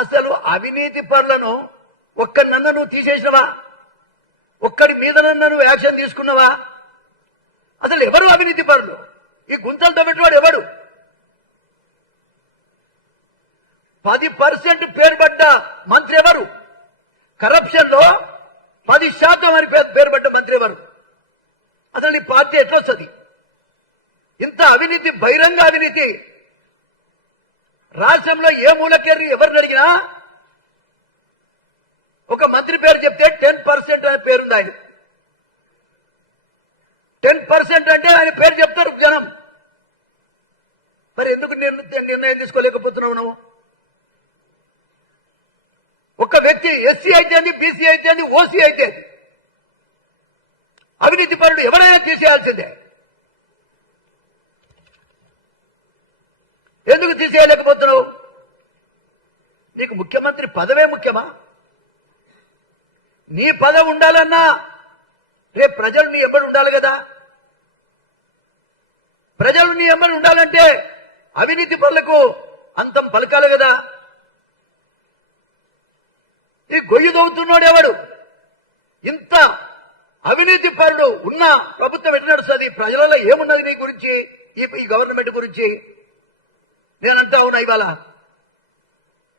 అసలు అవినీతి పరులను ఒక్కడినన్నా నువ్వు తీసేసినవా? ఒక్కడి మీదనన్నా నువ్వు యాక్షన్ తీసుకున్నావా? అసలు ఎవరు అవినీతి పరులు? ఈ గుంతలతో పెట్టివాడు ఎవడు? 10% పేరుపడ్డ మంత్రి ఎవరు? కరప్షన్ లో 10% అని పేరుపడ్డ మంత్రి ఎవరు? అసలు నీ పార్టీ ఎట్లొస్తుంది? ఇంత అవినీతి, బహిరంగ అవినీతి రాష్ట్రంలో ఏ మూలకేరి ఎవరిని అడిగినా ఒక మంత్రి పేరు చెప్తే 10% అనే పేరుంది ఆయన. 10% అంటే ఆయన పేరు చెప్తారు జనం. మరి ఎందుకు నిర్ణయం తీసుకోలేకపోతున్నావు నువ్వు? ఒక వ్యక్తి ఎస్సీ అయితే, బీసీ అయితే, ఓసీ అయితే అవినీతి పరుడు ఎవరైనా తీసేయాల్సిందే. ఎందుకు తీసేయలేకపోతున్నావు? నీకు ముఖ్యమంత్రి పదవే ముఖ్యమా? నీ పదవి ఉండాలన్నా రేపు ప్రజలు నీ ఎంబడి ఉండాలి కదా. ప్రజలు నీ ఎంబడి ఉండాలంటే అవినీతి పరులకు అంతం పలకాలి కదా. ఈ గొయ్యి దొవుతున్నాడు ఎవడు? ఇంత అవినీతి పరుడు ఉన్న ప్రభుత్వం ఎట్లా నడుస్తుంది? ప్రజలలో ఏమున్నది నీ గురించి, ఈ గవర్నమెంట్ గురించి? నేనంతా అవునా ఇవాళ